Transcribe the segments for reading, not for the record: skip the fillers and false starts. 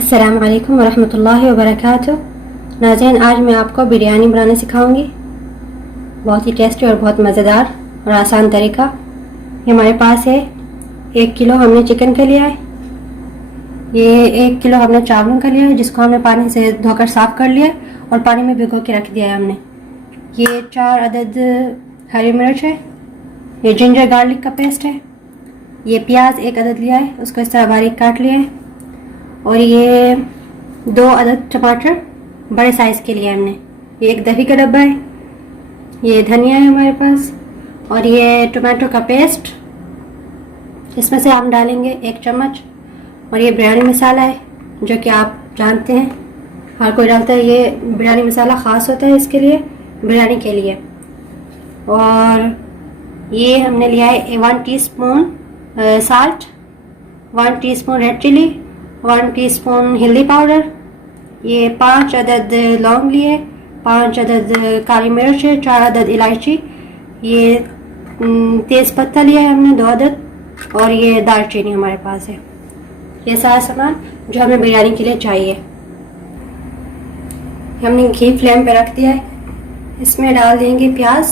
अस्सलाम वालेकुम वरहमतुल्लाहि वबरकातुह। नाज़रीन, आज मैं आपको बिरयानी बनाना सिखाऊंगी। बहुत ही टेस्टी और बहुत मज़ेदार और आसान तरीका। ये हमारे पास है 1 किलो हमने चिकन का लिया है। ये 1 किलो हमने चावलों का लिया है, जिसको हमने पानी से धोकर साफ़ कर लिया और पानी में भिगो के रख दिया है हमने। ये 4 अदद हरी मिर्च है। ये जिंजर गार्लिक का पेस्ट है। ये प्याज 1 अदद लिया है, उसको इस तरह बारीक काट लिया है। और ये 2 अदद टमाटर बड़े साइज़ के लिए हमने। ये 1 दही का डब्बा है। ये धनिया है हमारे पास। और ये टमाटो का पेस्ट, इसमें से हम डालेंगे 1 चम्मच। और ये बिरयानी मसाला है, जो कि आप जानते हैं हर कोई डालता है। ये बिरयानी मसाला ख़ास होता है इसके लिए, बिरयानी के लिए। और ये हमने लिया है 1 teaspoon salt, 1 teaspoon red chilli, 1 teaspoon हल्दी पाउडर। ये 5 अदद लौंग लिए, 5 अदद काली मिर्च है, 4 अदद इलायची। ये तेज़ पत्ता लिया है हमने 2 अदद। और ये दालचीनी हमारे पास है। ये सारा सामान जो हमें बिरयानी के लिए चाहिए। हमने घी फ्लेम पे रख दिया है। इसमें डाल देंगे प्याज।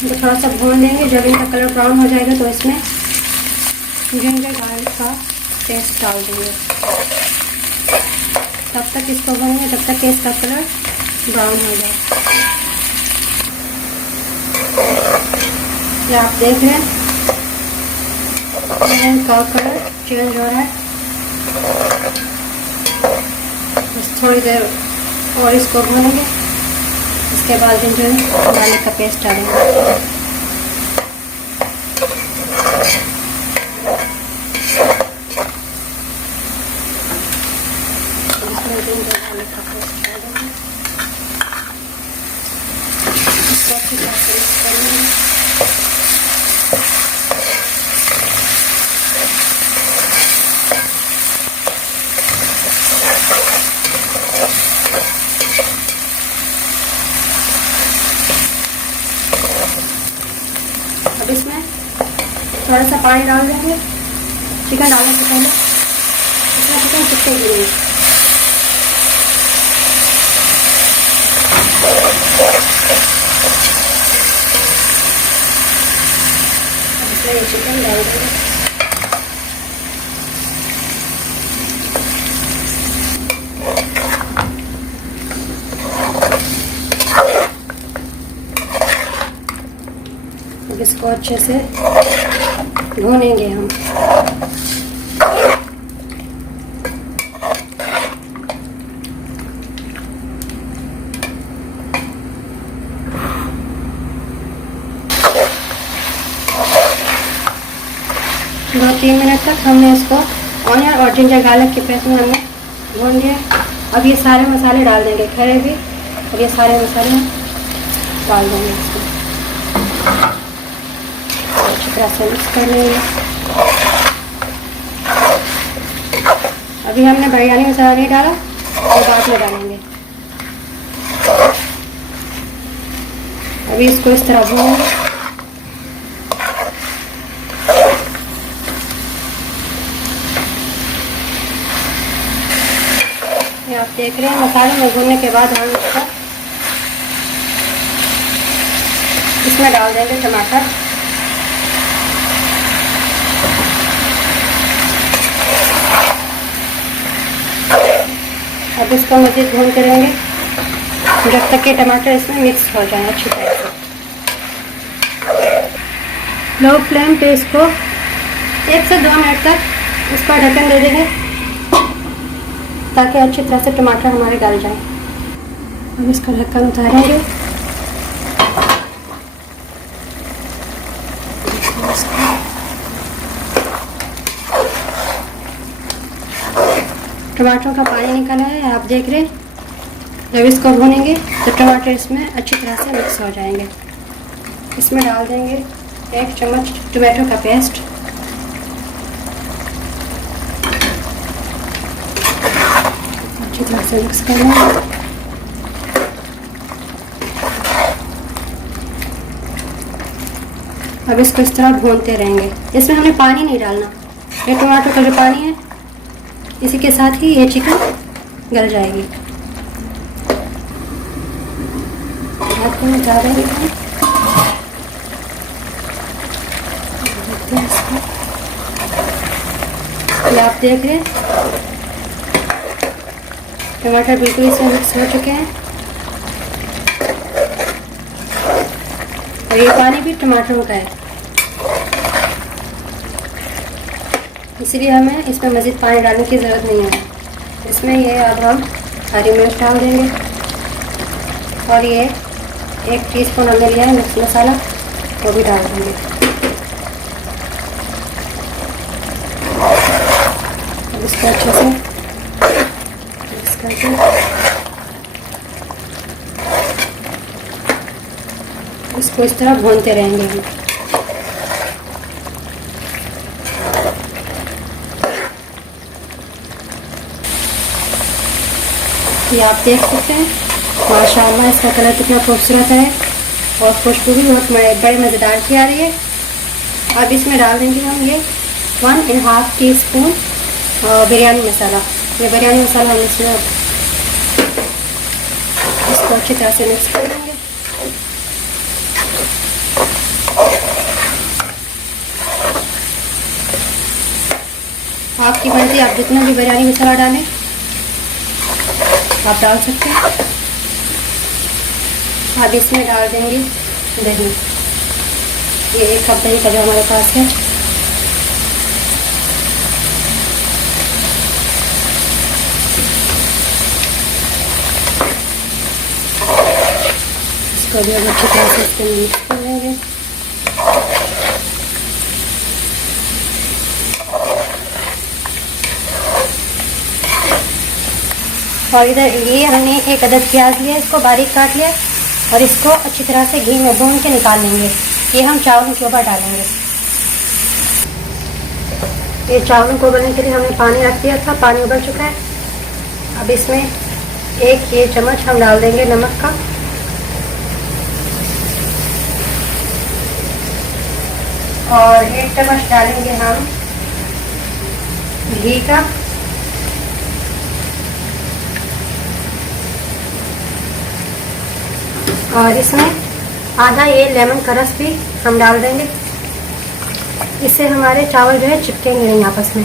तो थोड़ा सा भून देंगे। जब इनका कलर ब्राउन हो जाएगा तो इसमें जिंजर गार्लिक का पेस्ट डाल देंगे। तब तक इसको भूनेंगे जब तक कि इसका कलर ब्राउन हो जाए। ये आप देख रहे हैं इनका कलर चेंज हो रहा है। बस थोड़ी देर और इसको भूनेंगे। इसके बाद जिंजर गार्लिक का पेस्ट डालेंगे। इसको अच्छी तरह से मिक्स करेंगे। अब इसमें थोड़ा सा पानी डाल देंगे चिकन डालने से पहले। इसमें चिकन चिपकेगी नहीं। इसमें ये चिकन डाल देंगे। इसको अच्छे से भूनेंगे हम। दो 3 मिनट तक हमने इसको ऑनियन और जिंजर गार्लिक के पेस्ट में हमने भून लिया। अब ये सारे मसाले डाल देंगे, खड़े भी। और ये सारे मसाले डाल देंगे इसमें। अच्छी तरह से मिक्स कर लेंगे। अभी हमने बिरयानी मसाला नहीं डाला, और बाद में डालेंगे। अभी इसको इस तरह भूनेंगे। ये आप देख रहे हैं मसाले में भूनने के बाद हम इसमें डाल देंगे टमाटर। अब इसको मज़ीद भून करेंगे जब तक कि टमाटर इसमें मिक्स हो जाए अच्छी तरह से। लो फ्लेम पे इसको 1 से 2 मिनट तक इस पर ढक्कन दे देंगे, ताकि अच्छी तरह से टमाटर हमारे गल जाए। अब इसका ढक्कन उतारेंगे। टमाटर का पानी निकला है, आप देख रहे हैं। जब इसको भूनेंगे तो टमाटर इसमें अच्छी तरह से मिक्स हो जाएंगे। इसमें डाल देंगे 1 चम्मच टमाटो का पेस्ट। अच्छी तरह से मिक्स कर लेंगे। अब इसको इस तरह भूनते रहेंगे। इसमें हमने पानी नहीं डालना, ये टमाटर का जो पानी है इसी के साथ ही ये चिकन गल जाएगी। हाथ में डाल देंगे हम, ये आप देख रहे हैं टमाटर बिल्कुल इसमें मिक्स हो चुके हैं और ये पानी भी टमाटरों का है, इसलिए हमें इसमें मज़ीद पानी डालने की ज़रूरत नहीं है। इसमें ये अब हम हरी मिर्च डाल देंगे और ये 1 टीस्पून हमने लिया है मिर्च मसाला, वो भी डाल देंगे। अब इसको अच्छे से मिक्स करके इसको इस तरह भूनते रहेंगे हम। ये आप देख सकते हैं माशाअल्लाह इसका कलर कितना खूबसूरत है और खुशबू भी बहुत बड़े मज़ेदार की आ रही है। अब इसमें डाल देंगे हम ये 1.5 टीस्पून बिरयानी मसाला। ये बिरयानी मसाला हम इसमें इसको अच्छी तरह से मिक्स कर देंगे। आपकी मर्ज़ी, आप जितना भी बिरयानी मसाला डालें आप डाल सकते हैं। अब इसमें डाल देंगे दही, ये 1 कप दही का जो हमारे पास है। इसको भी हम अच्छी तरह से इसके मिक्स कर लेंगे। और इधर ये हमने 1 अदद प्याज लिया, इसको बारीक काट लिया और इसको अच्छी तरह से घी में भून के निकाल लेंगे। ये हम चावलों के ऊपर डालेंगे। ये चावलों को उबलने के लिए हमने पानी रख दिया था, पानी उबल चुका है। अब इसमें 1 ये चम्मच हम डाल देंगे नमक का और 1 चम्मच डालेंगे हम घी का और इसमें आधा ये लेमन का रस भी हम डाल देंगे। इससे हमारे चावल जो है चिपकेंगे नहीं आपस में।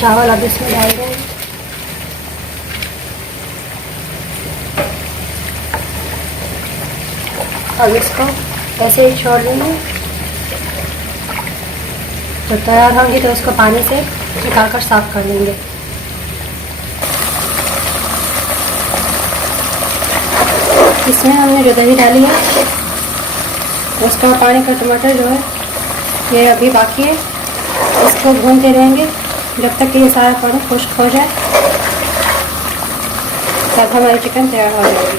चावल अब इसमें डाल देंगे और इसको ऐसे ही छोड़ देंगे। तो तैयार होंगी तो इसको पानी से निकाल कर साफ कर लेंगे। इसमें हमने जो दही डाली है उसका पानी का टमाटर जो है ये अभी बाकी है, इसको भूनते रहेंगे जब तक कि ये सारा पानी खुश्क हो जाए, तब हमारी चिकन तैयार हो जाएगी।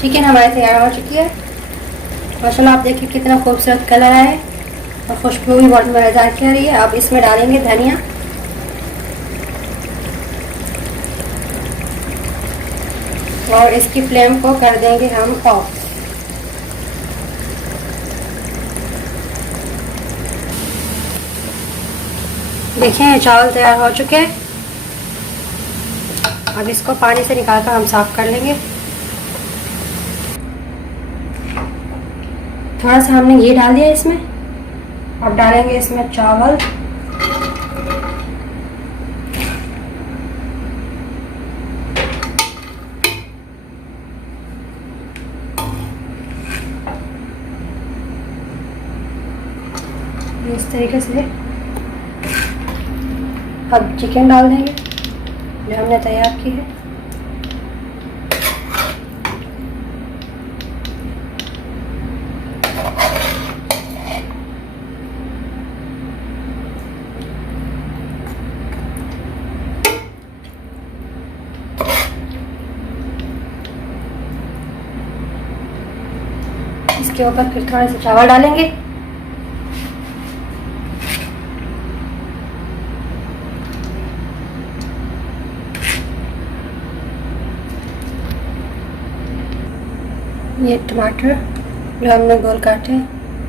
चिकन हमारी तैयार हो चुकी है माशाल्लाह। आप देखिए कितना खूबसूरत कलर है और खुशबू भी बहुत मज़ेदार की आ रही है। अब इसमें डालेंगे धनिया और इसकी फ्लेम को कर देंगे हम ऑफ। देखिए चावल तैयार हो चुके हैं। अब इसको पानी से निकाल कर हम साफ कर लेंगे। थोड़ा सा हमने घी डाल दिया इसमें। अब डालेंगे इसमें चावल इस तरीके से। अब चिकन डाल देंगे जो हमने तैयार की है। इसके ऊपर फिर थोड़े से चावल डालेंगे। ये टमाटर जो हमने गोल काटे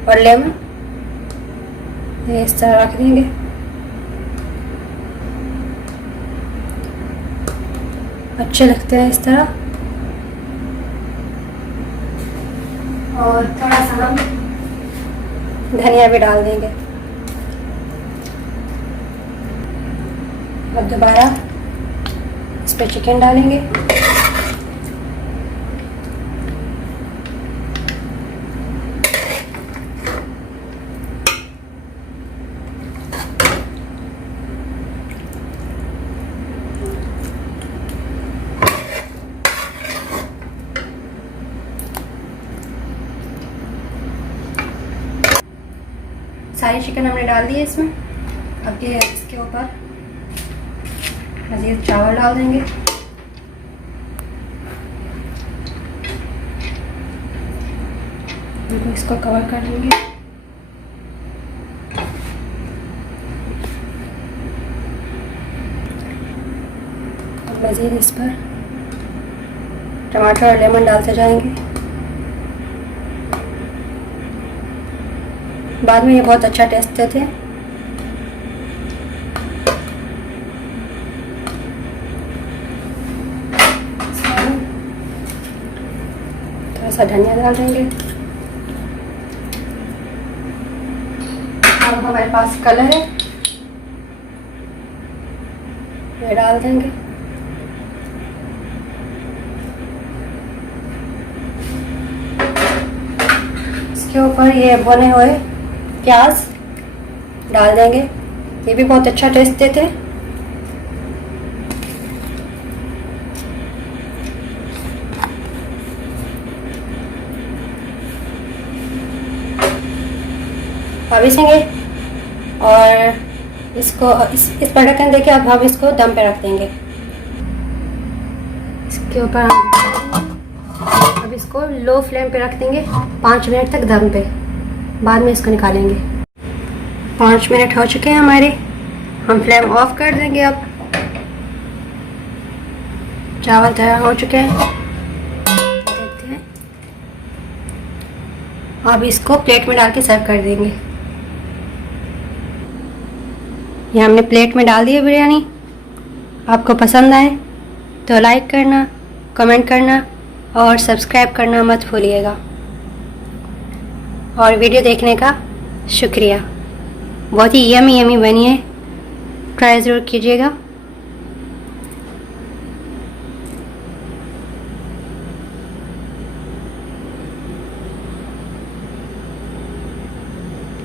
और लेमन ये इस तरह रख देंगे। अच्छे लगते हैं इस तरह। और थोड़ा सा हम धनिया भी डाल देंगे। अब दोबारा इस पर चिकन डालेंगे। सारी चिकन हमने डाल दी है इसमें। अब ये इसके ऊपर मज़ीद चावल डाल देंगे। इसको कवर कर लेंगे। अब मज़ीद इस पर टमाटर और लेमन डालते जाएंगे। बाद में ये बहुत अच्छा टेस्ट देते हैं। थोड़ा सा धनिया डाल देंगे। अब हमारे पास कलर है, ये डाल देंगे। इसके ऊपर ये भुने हुए प्याज डाल देंगे। ये भी बहुत अच्छा टेस्ट देते हैं। अब इसेंगे और इसको इस पर ढक्कन देके अब हम इसको दम पे रख देंगे। इसके ऊपर अब इसको लो फ्लेम पे रख देंगे 5 मिनट तक दम पे। बाद में इसको निकालेंगे। 5 मिनट हो चुके हैं हमारे। हम फ्लेम ऑफ कर देंगे। अब चावल तैयार हो चुके हैं, देखते हैं। अब इसको प्लेट में डाल के सर्व कर देंगे। ये हमने प्लेट में डाल दी है बिरयानी। आपको पसंद आए तो लाइक करना, कमेंट करना और सब्सक्राइब करना मत भूलिएगा। और वीडियो देखने का शुक्रिया। बहुत ही यमी यमी बनी है, ट्राई ज़रूर कीजिएगा।